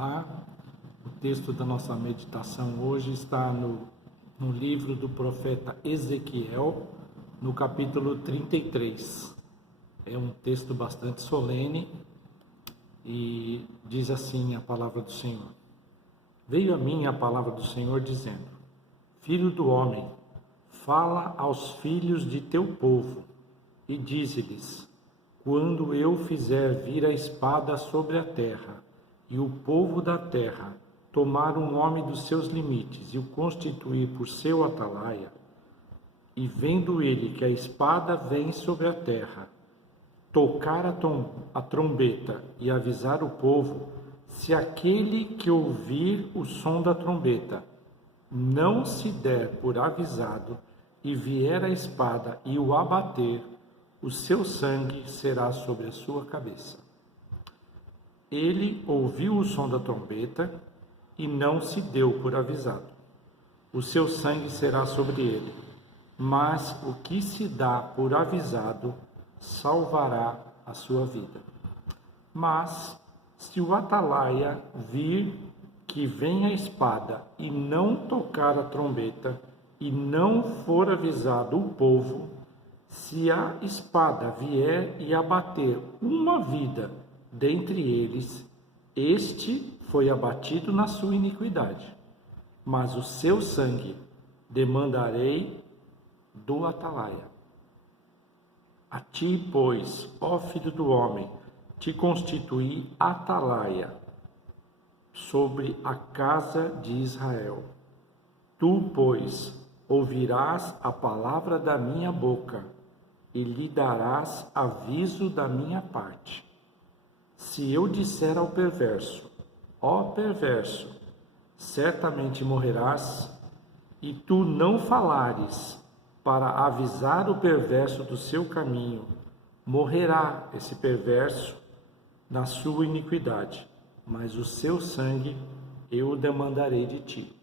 Olá, o texto da nossa meditação hoje está no livro do profeta Ezequiel, no capítulo 33. É um texto bastante solene e diz assim a palavra do Senhor. Veio a mim a palavra do Senhor dizendo: Filho do homem, fala aos filhos de teu povo e dize-lhes: quando eu fizer vir a espada sobre a terra, e o povo da terra tomar um homem dos seus limites e o constituir por seu atalaia, e vendo ele que a espada vem sobre a terra, tocar a trombeta e avisar o povo, se aquele que ouvir o som da trombeta não se der por avisado e vier a espada e o abater, o seu sangue será sobre a sua cabeça. Ele ouviu o som da trombeta e não se deu por avisado. O seu sangue será sobre ele, mas o que se dá por avisado salvará a sua vida. Mas se o atalaia vir que vem a espada e não tocar a trombeta e não for avisado o povo, se a espada vier e abater uma vida dentre eles, este foi abatido na sua iniquidade, mas o seu sangue demandarei do atalaia. A ti, pois, ó filho do homem, te constituí atalaia sobre a casa de Israel. Tu, pois, ouvirás a palavra da minha boca e lhe darás aviso da minha parte. Se eu disser ao perverso: ó perverso, certamente morrerás, e tu não falares para avisar o perverso do seu caminho, morrerá esse perverso na sua iniquidade, mas o seu sangue eu o demandarei de ti.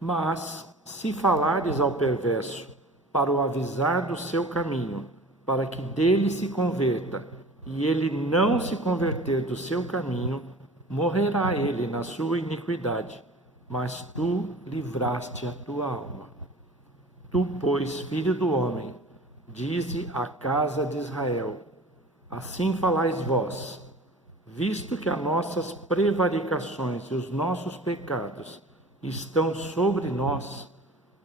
Mas se falares ao perverso para o avisar do seu caminho, para que dele se converta, e ele não se converter do seu caminho, morrerá ele na sua iniquidade, mas tu livraste a tua alma. Tu, pois, filho do homem, dize à casa de Israel: assim falais vós, visto que as nossas prevaricações e os nossos pecados estão sobre nós,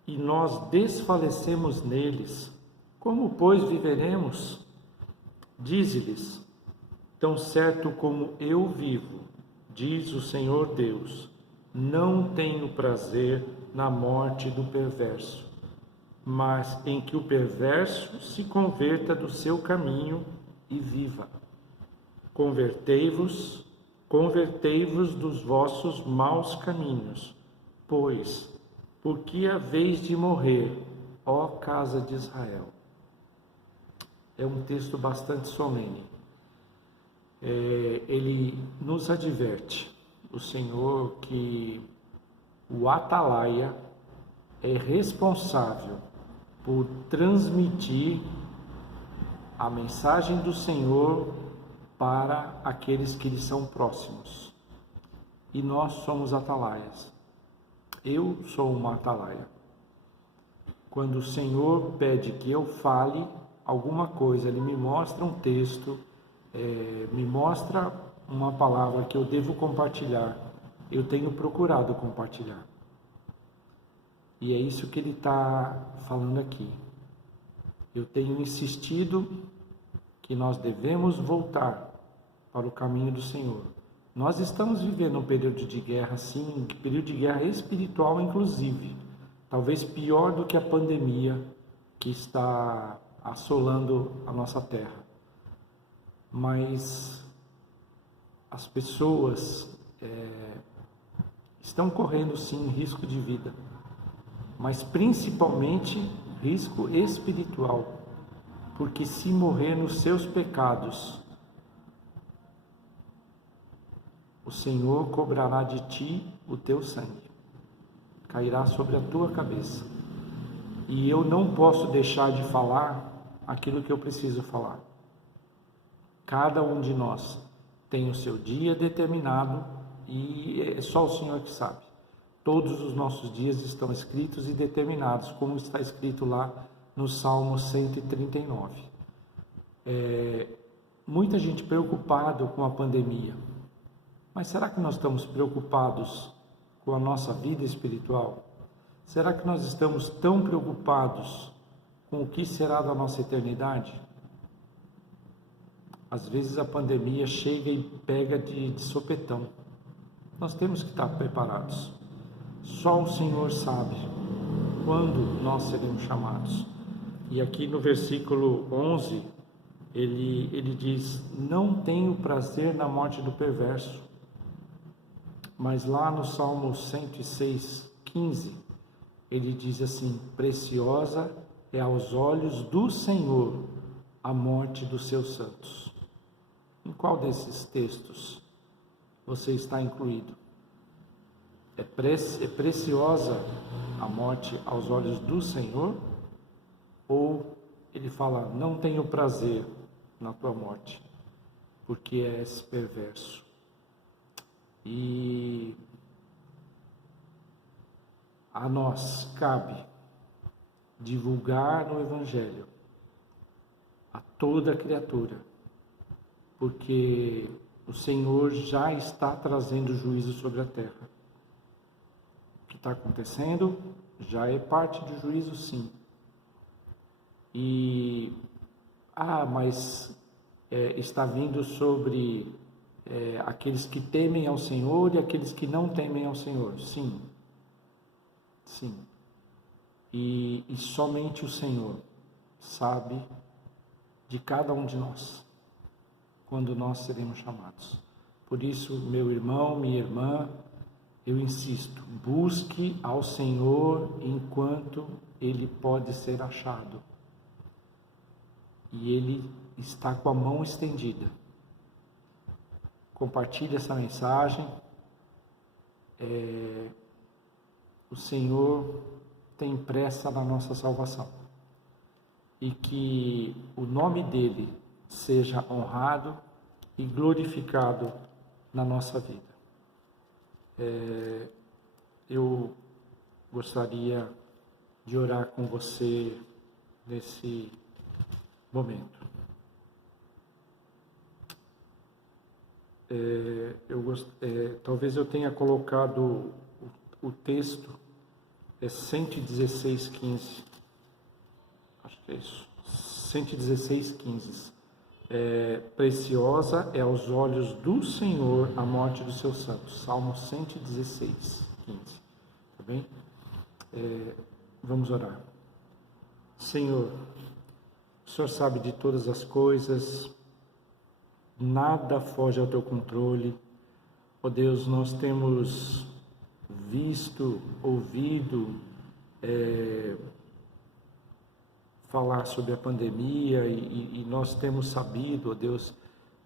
e nós desfalecemos neles, como, pois, viveremos? Dize-lhes: tão certo como eu vivo, diz o Senhor Deus, não tenho prazer na morte do perverso, mas em que o perverso se converta do seu caminho e viva. Convertei-vos dos vossos maus caminhos, pois, por que haveis de morrer, ó casa de Israel? É um texto bastante solene. Ele nos adverte, o Senhor, que o atalaia é responsável por transmitir a mensagem do Senhor para aqueles que lhe são próximos. E nós somos atalaias. Eu sou uma atalaia. Quando o Senhor pede que eu fale alguma coisa, Ele me mostra um texto, me mostra uma palavra que eu devo compartilhar, eu tenho procurado compartilhar. E é isso que Ele está falando aqui. Eu tenho insistido que nós devemos voltar para o caminho do Senhor. Nós estamos vivendo um período de guerra, sim, um período de guerra espiritual, inclusive. Talvez pior do que a pandemia que está assolando a nossa terra. Mas as pessoas estão correndo, sim, risco de vida, mas principalmente risco espiritual, porque se morrer nos seus pecados, o Senhor cobrará de ti o teu sangue, cairá sobre a tua cabeça. E eu não posso deixar de falar aquilo que eu preciso falar. Cada um de nós tem o seu dia determinado E é só o Senhor que sabe. Todos os nossos dias estão escritos e determinados, como está escrito lá no Salmo 139. Muita gente preocupada com a pandemia. Mas será que nós estamos preocupados com a nossa vida espiritual? Será que nós estamos tão preocupados com o que será da nossa eternidade? Às vezes a pandemia chega e pega de sopetão. Nós temos que estar preparados. Só o Senhor sabe quando nós seremos chamados. E aqui no versículo 11, ele diz: não tenho prazer na morte do perverso. Mas lá no Salmo 106:15, ele diz assim: preciosa é aos olhos do Senhor a morte dos seus santos. Em qual desses textos você está incluído? É preciosa a morte aos olhos do Senhor? Ou ele fala: não tenho prazer na tua morte, porque és perverso? E a nós cabe divulgar o Evangelho a toda criatura, porque o Senhor já está trazendo juízo sobre a terra. O que está acontecendo já é parte do juízo, sim. Mas está vindo sobre aqueles que temem ao Senhor e aqueles que não temem ao Senhor. Sim. Sim. E somente o Senhor sabe de cada um de nós quando nós seremos chamados. Por isso, meu irmão, minha irmã, eu insisto, busque ao Senhor enquanto Ele pode ser achado. E Ele está com a mão estendida. Compartilhe essa mensagem. O Senhor tem pressa na nossa salvação. E que o nome dEle seja honrado e glorificado na nossa vida. Eu gostaria de orar com você nesse momento. Talvez eu tenha colocado o texto, 116:15. Acho que é isso. 116:15. Preciosa é aos olhos do Senhor a morte dos seus santos. Salmo 116:15. Tá bem? Vamos orar. Senhor, o Senhor sabe de todas as coisas, nada foge ao teu controle. Ó Deus, nós temos visto, ouvido falar sobre a pandemia e nós temos sabido, ó Deus,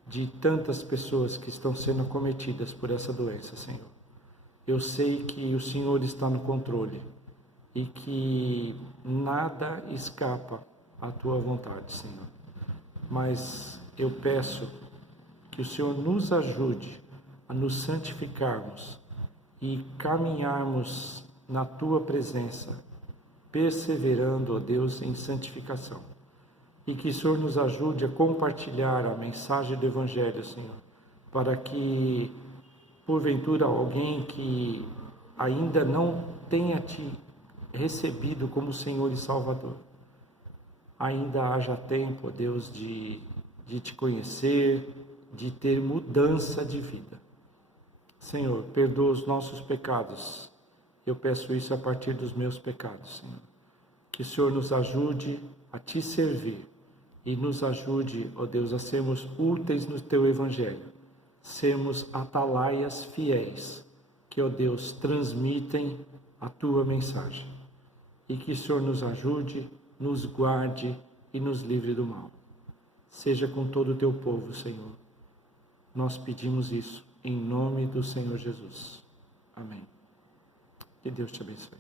de tantas pessoas que estão sendo acometidas por essa doença, Senhor. Eu sei que o Senhor está no controle e que nada escapa à tua vontade, Senhor. Mas eu peço que o Senhor nos ajude a nos santificarmos e caminharmos na tua presença, perseverando, ó Deus, em santificação. E que o Senhor nos ajude a compartilhar a mensagem do Evangelho, Senhor, para que, porventura, alguém que ainda não tenha te recebido como Senhor e Salvador, ainda haja tempo, ó Deus, de te conhecer, de ter mudança de vida. Senhor, perdoa os nossos pecados. Eu peço isso a partir dos meus pecados, Senhor. Que o Senhor nos ajude a te servir e nos ajude, ó Deus, a sermos úteis no teu Evangelho, sermos atalaias fiéis, que, ó Deus, transmitem a tua mensagem. E que o Senhor nos ajude, nos guarde e nos livre do mal. Seja com todo o teu povo, Senhor. Nós pedimos isso em nome do Senhor Jesus. Amém. Que Deus te abençoe.